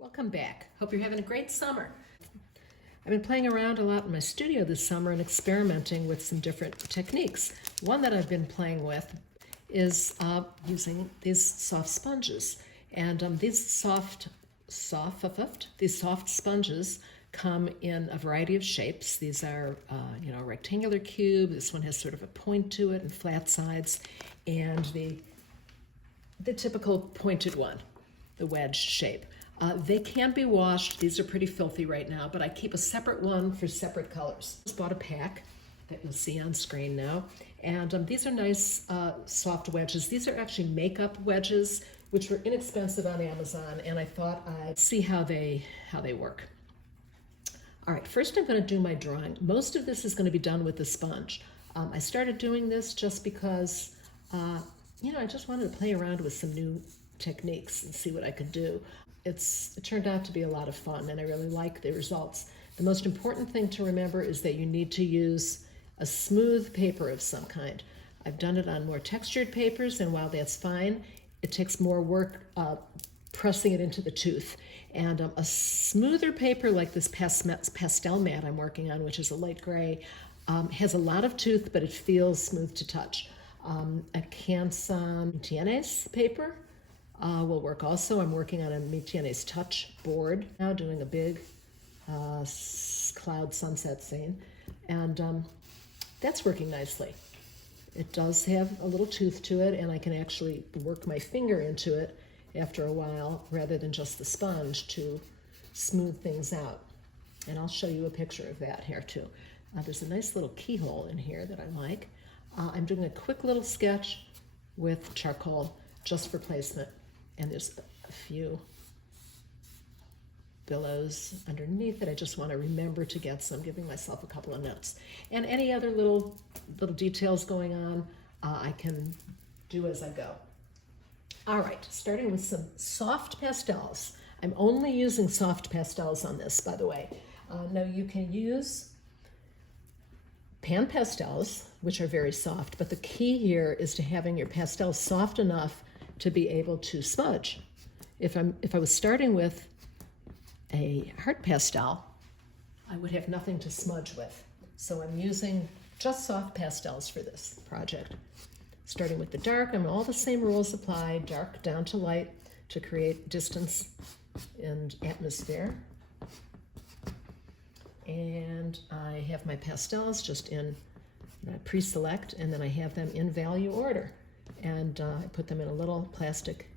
Welcome back. Hope you're having a great summer. I've been playing around a lot in my studio this summer and experimenting with some different techniques. One that I've been playing with is using these soft sponges. And these soft sponges come in a variety of shapes. These are, a rectangular cube. This one has sort of a point to it and flat sides, and the typical pointed one, the wedge shape. They can be washed. These are pretty filthy right now, but I keep a separate one for separate colors. Just bought a pack that you'll see on screen now. And these are nice soft wedges. These are actually makeup wedges, which were inexpensive on Amazon, and I thought I'd see how they work. All right, first I'm going to do my drawing. Most of this is going to be done with the sponge. I started doing this just because, I just wanted to play around with some new techniques and see what I could do. It turned out to be a lot of fun, and I really like the results. The most important thing to remember is that you need to use a smooth paper of some kind. I've done it on more textured papers, and while that's fine, it takes more work pressing it into the tooth. And a smoother paper like this pastel mat I'm working on, which is a light gray, has a lot of tooth, but it feels smooth to touch. A Canson Tienes paper will work also. I'm working on a Tienes touch board now, doing a big cloud sunset scene, and that's working nicely. It does have a little tooth to it, and I can actually work my finger into it after a while rather than just the sponge to smooth things out. And I'll show you a picture of that here too. There's a nice little keyhole in here that I like. I'm doing a quick little sketch with charcoal just for placement. And there's a few billows underneath it. I just want to remember to get some, giving myself a couple of notes. And any other little details going on, I can do as I go. All right, starting with some soft pastels. I'm only using soft pastels on this, by the way. Now you can use pan pastels, which are very soft, but the key here is to having your pastels soft enough to be able to smudge. If I was starting with a hard pastel, I would have nothing to smudge with. So I'm using just soft pastels for this project. Starting with the dark, all the same rules apply, dark down to light to create distance and atmosphere. And I have my pastels just in pre-select, and then I have them in value order. And I put them in a little plastic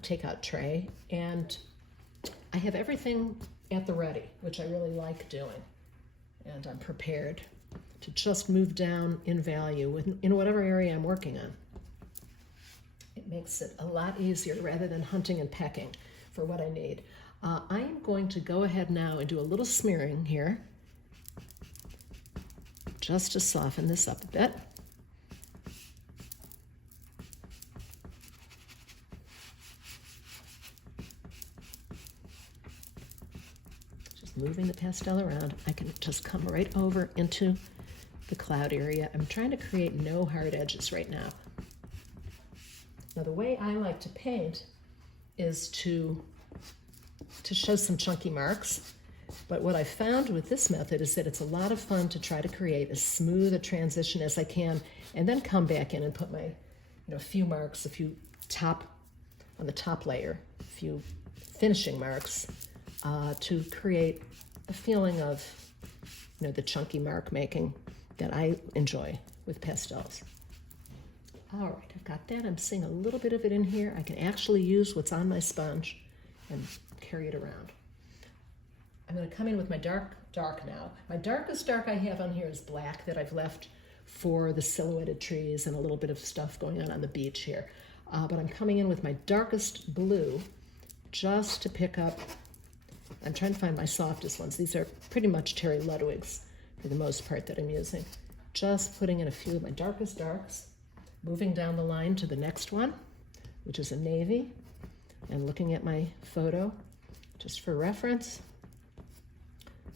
takeout tray, and I have everything at the ready, which I really like doing. And I'm prepared to just move down in value in whatever area I'm working on. It makes it a lot easier rather than hunting and pecking for what I need. I am going to go ahead now and do a little smearing here, just to soften this up a bit. Moving the pastel around, I can just come right over into the cloud area. I'm trying to create no hard edges right now. Now the way I like to paint is to show some chunky marks, but what I found with this method is that it's a lot of fun to try to create as smooth a transition as I can, and then come back in and put my few marks, a few on the top layer, a few finishing marks, to create a feeling of the chunky mark making that I enjoy with pastels. All right, I've got that. I'm seeing a little bit of it in here. I can actually use what's on my sponge and carry it around. I'm going to come in with my dark now. My darkest dark I have on here is black that I've left for the silhouetted trees and a little bit of stuff going on the beach here. But I'm coming in with my darkest blue just to pick up. I'm trying to find my softest ones. These are pretty much Terry Ludwig's for the most part that I'm using. Just putting in a few of my darkest darks, moving down the line to the next one, which is a navy, and looking at my photo just for reference,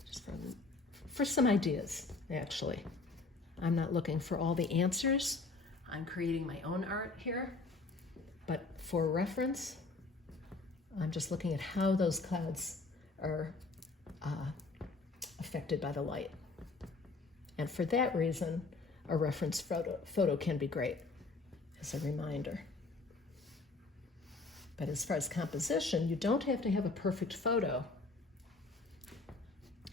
just for some ideas, actually. I'm not looking for all the answers. I'm creating my own art here, but for reference, I'm just looking at how those clouds are affected by the light. And for that reason, a reference photo can be great as a reminder. But as far as composition, you don't have to have a perfect photo.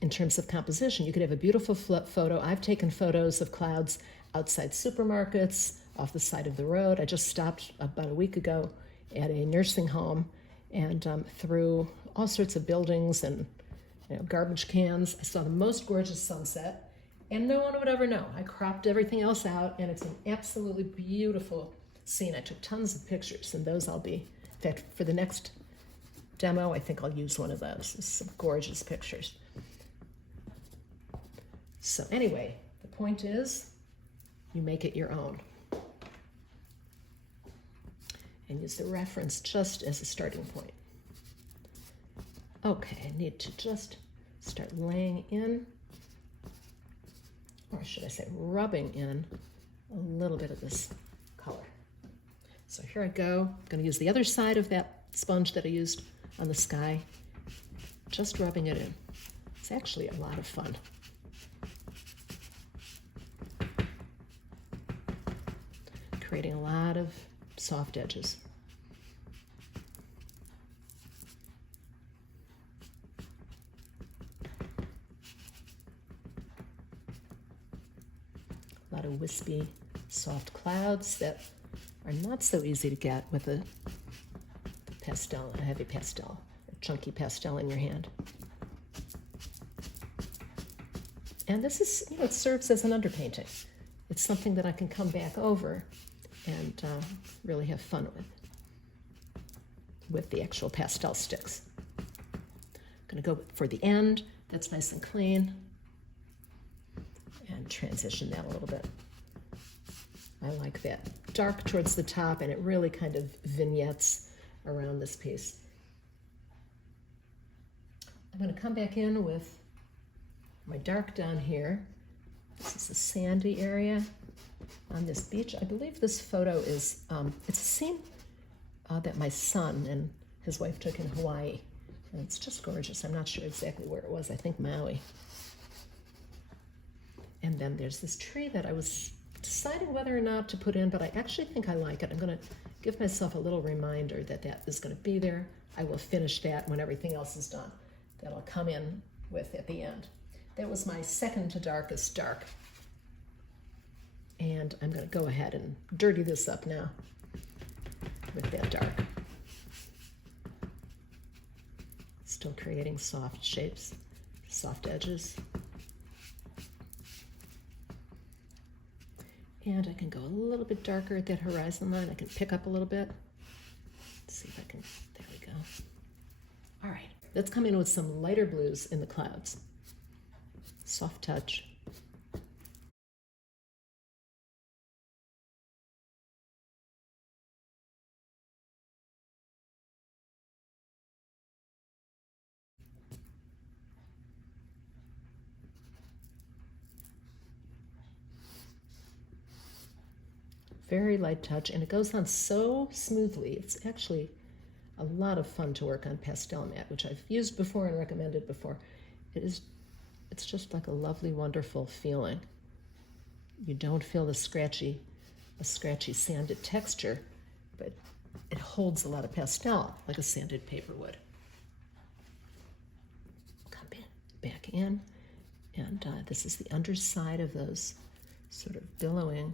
In terms of composition, you could have a beautiful photo. I've taken photos of clouds outside supermarkets, off the side of the road. I just stopped about a week ago at a nursing home, and through all sorts of buildings and garbage cans, I saw the most gorgeous sunset, and no one would ever know. I cropped everything else out, and it's an absolutely beautiful scene. I took tons of pictures, and those I'll be, in fact, for the next demo, I think I'll use one of those. It's some gorgeous pictures. So anyway, the point is, you make it your own. And use the reference just as a starting point. Okay, I need to just start laying in, or should I say rubbing in, a little bit of this color. So here I go. I'm going to use the other side of that sponge that I used on the sky, just rubbing it in. It's actually a lot of fun. Creating a lot of soft edges. A lot of wispy, soft clouds that are not so easy to get with a pastel, a heavy pastel, a chunky pastel in your hand. And this is, it serves as an underpainting. It's something that I can come back over and really have fun with the actual pastel sticks. I'm going to go for the end. That's nice and clean. And transition that a little bit. I like that dark towards the top, and it really kind of vignettes around this piece. I'm going to come back in with my dark down here. This is the sandy area on this beach. I believe this photo is, it's a scene that my son and his wife took in Hawaii. And it's just gorgeous. I'm not sure exactly where it was. I think Maui. And then there's this tree that I was deciding whether or not to put in, but I actually think I like it. I'm going to give myself a little reminder that that is going to be there. I will finish that when everything else is done. That I'll come in with at the end. That was my second to darkest dark. And I'm going to go ahead and dirty this up now with that dark. Still creating soft shapes, soft edges. And I can go a little bit darker at that horizon line. I can pick up a little bit. Let's see if I can, there we go. All right, let's come in with some lighter blues in the clouds. Soft touch. Very light touch, and it goes on so smoothly. It's actually a lot of fun to work on pastel mat, which I've used before and recommended before. It's just like a lovely, wonderful feeling. You don't feel a scratchy sanded texture, but it holds a lot of pastel like a sanded paper would. Come back in, and this is the underside of those sort of billowing,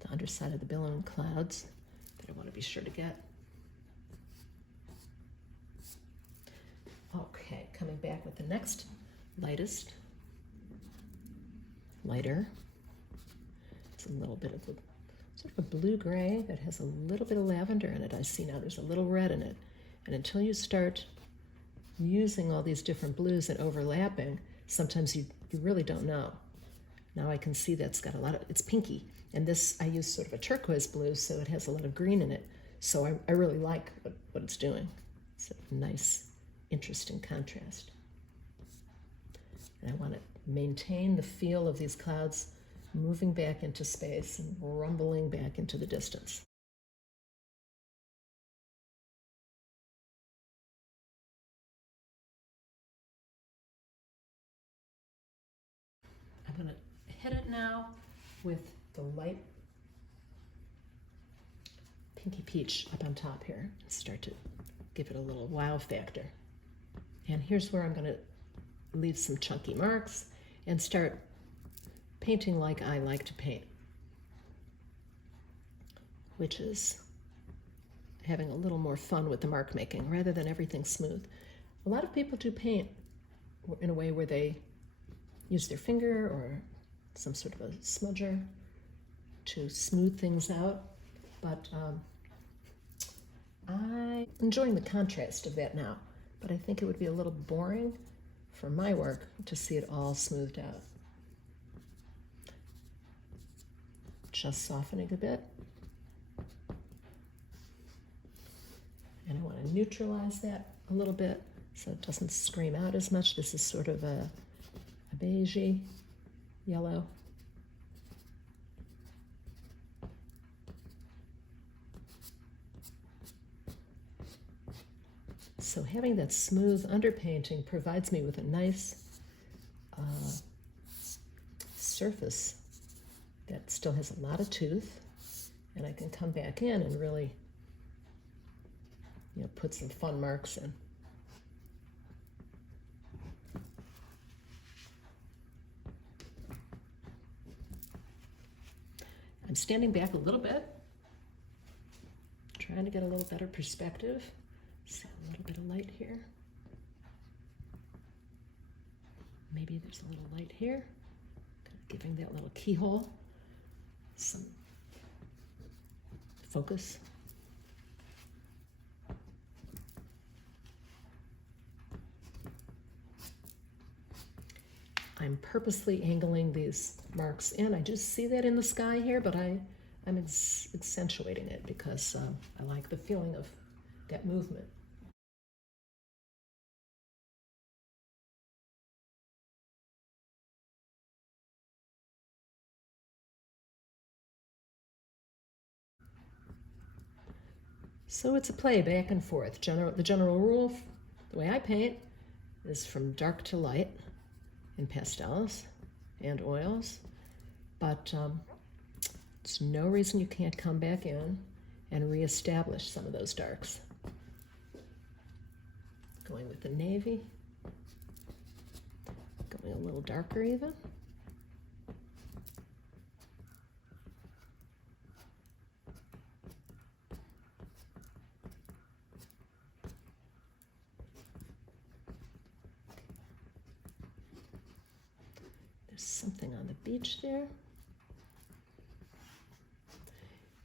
the underside of the billowing clouds that I want to be sure to get. Okay, coming back with the next lightest, lighter. It's a little bit of a sort of a blue-gray that has a little bit of lavender in it. I see now there's a little red in it. And until you start using all these different blues and overlapping, sometimes you really don't know. Now I can see that's got a lot of, it's pinky. And this, I use sort of a turquoise blue, so it has a lot of green in it. So I really like what it's doing. It's a nice, interesting contrast. And I want to maintain the feel of these clouds moving back into space and rumbling back into the distance. hit it now with the light pinky peach up on top here. Start to give it a little wow factor. And here's where I'm going to leave some chunky marks and start painting like I like to paint, which is having a little more fun with the mark making rather than everything smooth. A lot of people do paint in a way where they use their finger or some sort of a smudger to smooth things out, but I'm enjoying the contrast of that now, but I think it would be a little boring for my work to see it all smoothed out. Just softening a bit. And I want to neutralize that a little bit so it doesn't scream out as much. This is sort of a beigey yellow. So having that smooth underpainting provides me with a nice surface that still has a lot of tooth, and I can come back in and really, you know, put some fun marks in. I'm standing back a little bit, trying to get a little better perspective. See a little bit of light here. Maybe there's a little light here. Kind of giving that little keyhole some focus. I'm purposely angling these marks in. I just see that in the sky here, but I'm accentuating it because I like the feeling of that movement. So it's a play back and forth. The general rule, the way I paint, is from dark to light in pastels and oils, but there's no reason you can't come back in and reestablish some of those darks. Going with the navy, going a little darker even. Something on the beach there.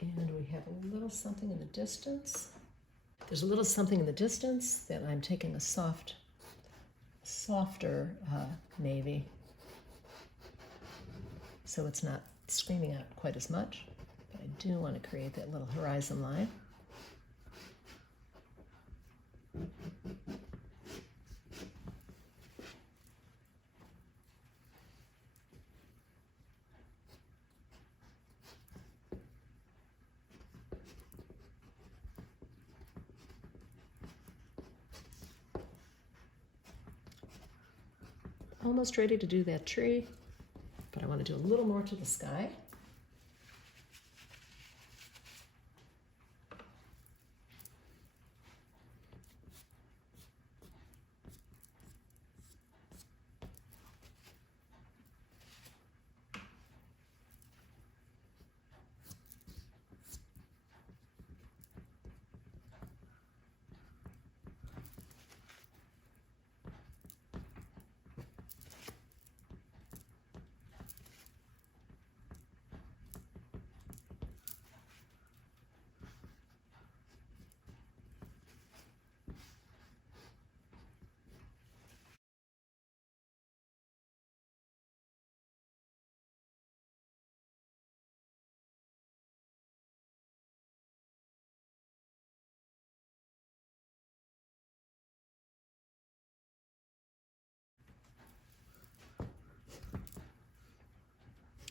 And we have a little something in the distance. There's a little something in the distance that I'm taking a softer navy, so it's not screaming out quite as much, but I do want to create that little horizon line. Almost ready to do that tree, but I want to do a little more to the sky.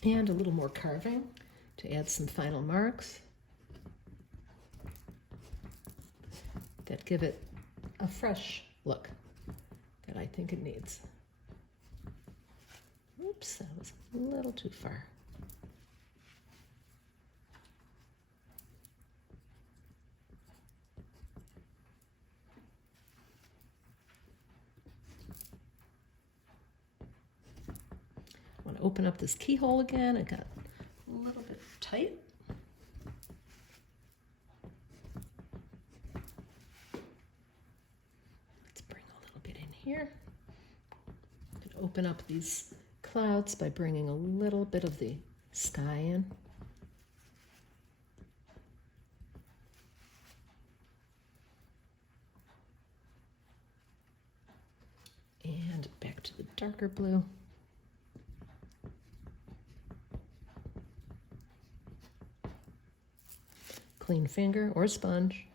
And a little more carving to add some final marks that give it a fresh look that I think it needs. Oops. Oops, that was a little too far. I want to open up this keyhole again. It got a little bit tight. Let's bring a little bit in here. Open up these clouds by bringing a little bit of the sky in. And back to the darker blue. Clean finger or sponge.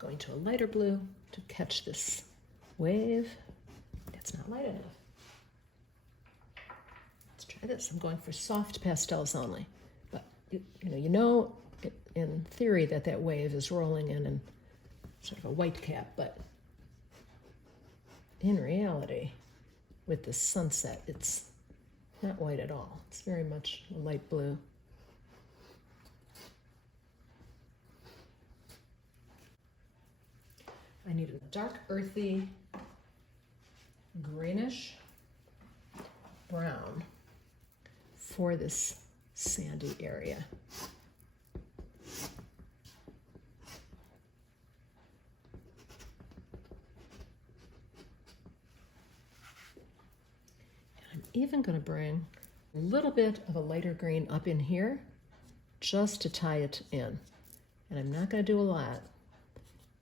Going to a lighter blue to catch this wave. That's not light enough. Let's try this. I'm going for soft pastels only. But you know in theory that wave is rolling in sort of a white cap, but in reality, with the sunset, it's not white at all. It's very much a light blue. I need a dark earthy greenish brown for this sandy area. And I'm even going to bring a little bit of a lighter green up in here just to tie it in. And I'm not going to do a lot,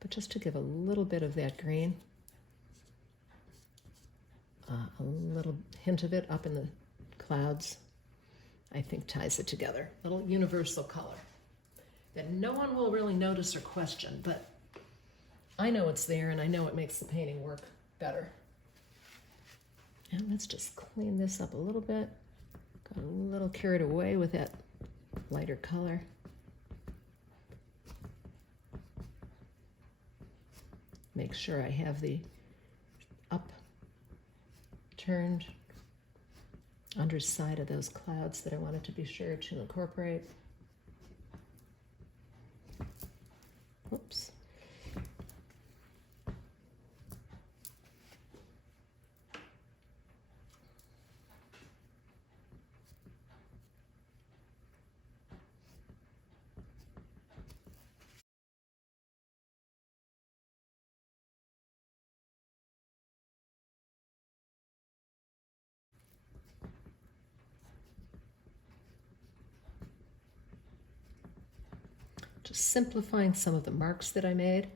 but just to give a little bit of that green, a little hint of it up in the clouds, I think ties it together. Little universal color that no one will really notice or question, but I know it's there and I know it makes the painting work better. And let's just clean this up a little bit. Got a little carried away with that lighter color. Make sure I have the upturned underside of those clouds that I wanted to be sure to incorporate. Oops. Just simplifying some of the marks that I made.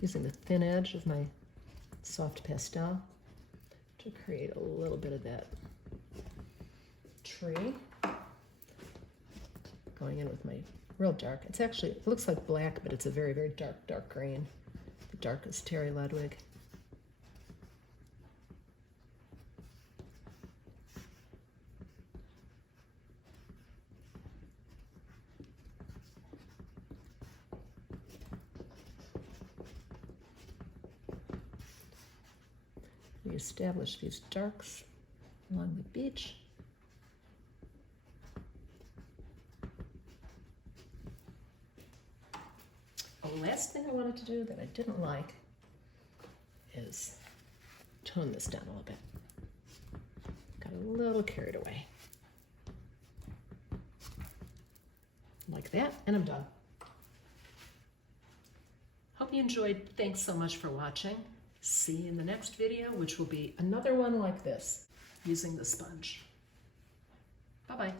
Using the thin edge of my soft pastel to create a little bit of that tree. Going in with my real dark. It's actually, it looks like black, but it's a very, very dark, dark green. The darkest Terry Ludwig. We establish these darks along the beach. The last thing I wanted to do that I didn't like is tone this down a little bit. Got a little carried away. like that, and I'm done. Hope you enjoyed. Thanks so much for watching. See you in the next video, which will be another one like this, using the sponge. Bye-bye.